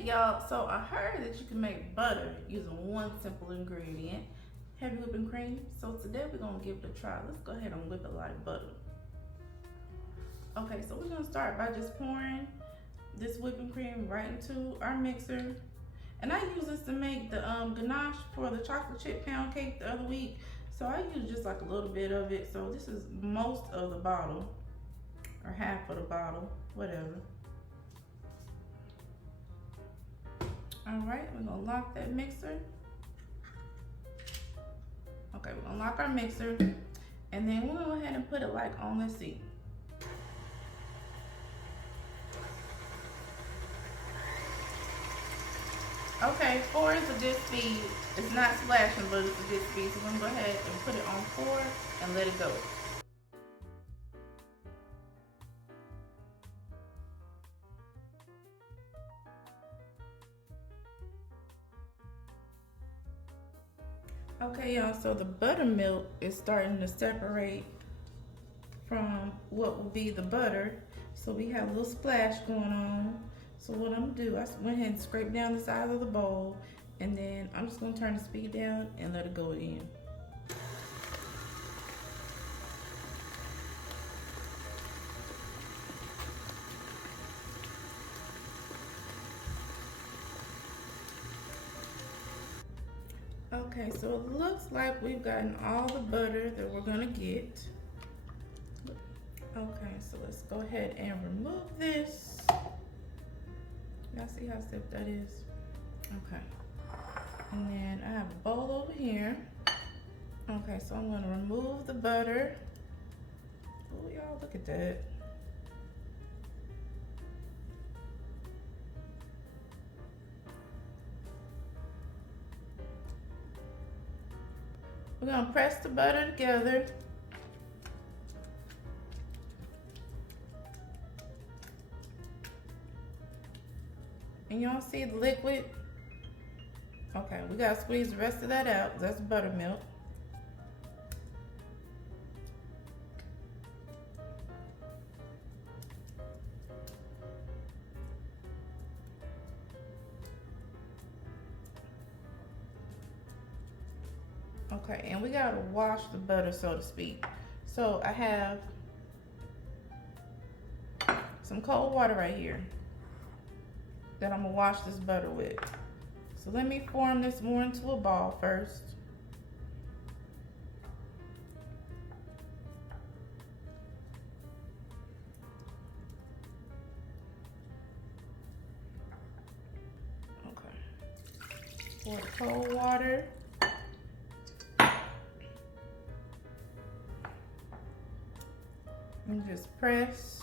Hey y'all, so I heard that you can make butter using one simple ingredient, heavy whipping cream. So today we're gonna give it a try. Let's go ahead and whip it like butter. Okay, so we're gonna start by just pouring this whipping cream right into our mixer. And I use this to make the ganache for the chocolate chip pound cake the other week. So I use just like a little bit of it. So this is most of the bottle, or half of the bottle, whatever. All right, we're gonna lock that mixer. Okay, we're gonna lock our mixer, and then we're gonna go ahead and put it like on the seat. Okay, 4 is a good speed. It's not splashing, but it's a good speed. So we're gonna go ahead and put it on 4 and let it go. Okay, y'all, so the buttermilk is starting to separate from what will be the butter. So we have a little splash going on. So what I'm gonna do, I went ahead and scrape down the side of the bowl, and then I'm just gonna turn the speed down and let it go again. Okay, so it looks like we've gotten all the butter that we're gonna get. Okay, so let's go ahead and remove this. Y'all see how stiff that is? Okay. And then I have a bowl over here. Okay, so I'm gonna remove the butter. Oh, y'all, look at that. We're gonna press the butter together. And y'all see the liquid? Okay, we gotta squeeze the rest of that out. That's buttermilk. Okay, and we gotta wash the butter, so to speak. So I have some cold water right here that I'm gonna wash this butter with. So let me form this more into a ball first. Okay. Pour the cold water. And just press.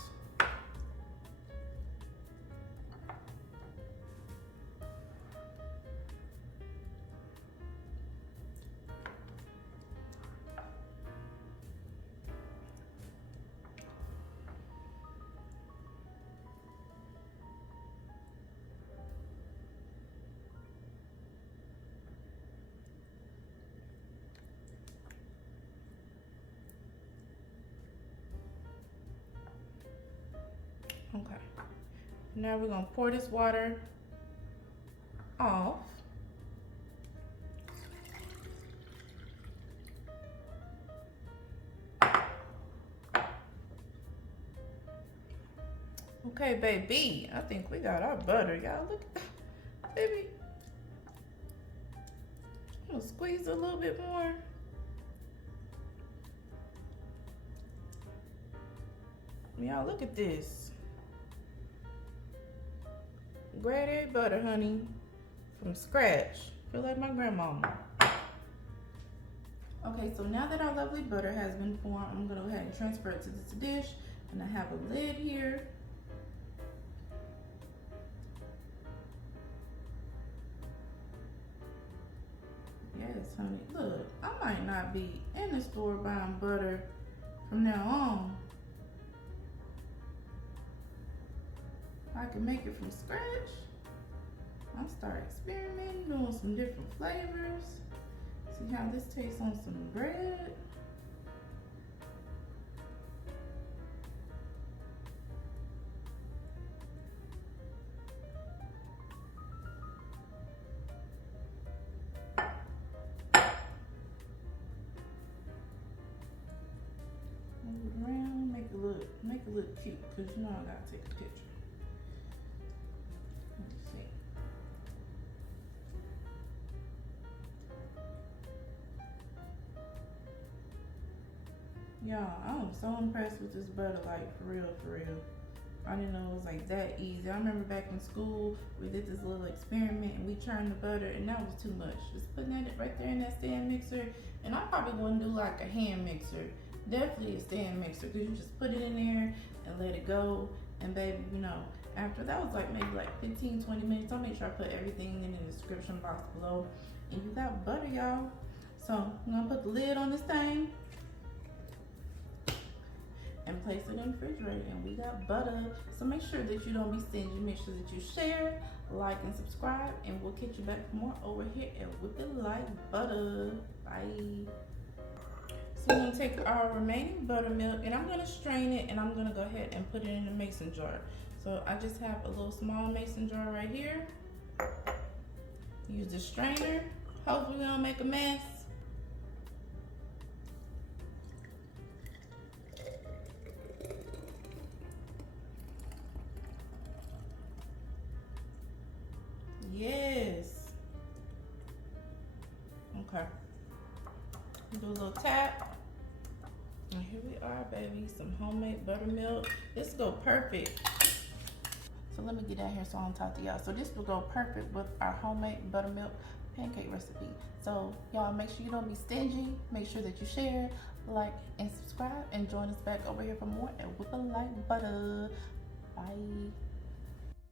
Okay. Now we're gonna pour this water off. Okay, baby, I think we got our butter. Y'all look at that, baby. I'm gonna squeeze a little bit more. Y'all look at this. Grade A butter, honey, from scratch. Feel like my grandmama. Okay, so now that our lovely butter has been formed, I'm gonna go ahead and transfer it to this dish. And I have a lid here. Yes, honey. Look, I might not be in the store buying butter from now on. I can make it from scratch. I'll start experimenting, doing some different flavors. See how this tastes on some bread. because you know I gotta take a picture. Let me see. Y'all, I'm so impressed with this butter, like for real, for real. I didn't know it was like that easy. I remember back in school, we did this little experiment and we churned the butter and that was too much. Just putting that right there in that stand mixer, and I probably wouldn't do like a hand mixer. Definitely a stand mixer, because you just put it in there and let it go. And baby, you know, after that was like maybe like 15-20 minutes. I'll make sure I put everything in the description box below. And you got butter, y'all. So I'm gonna put the lid on this thing and place it in the refrigerator, and we got butter. So make sure that you don't be stingy. Make sure that you share, like, and subscribe, and we'll catch you back for more over here at Whip It Like Butter. Bye. So we're gonna take our remaining buttermilk and I'm gonna strain it, and I'm gonna go ahead and put it in a mason jar. So I just have a little small mason jar right here. Use the strainer. Hopefully we don't make a mess. Yes. Okay. Do a little tap. And here we are, baby. Some homemade buttermilk. This will go perfect. So let me get down here so I don't talk to y'all. So this will go perfect with our homemade buttermilk pancake recipe. So y'all make sure you don't be stingy. Make sure that you share, like, and subscribe, and join us back over here for more at Whip It Like Butter. Bye.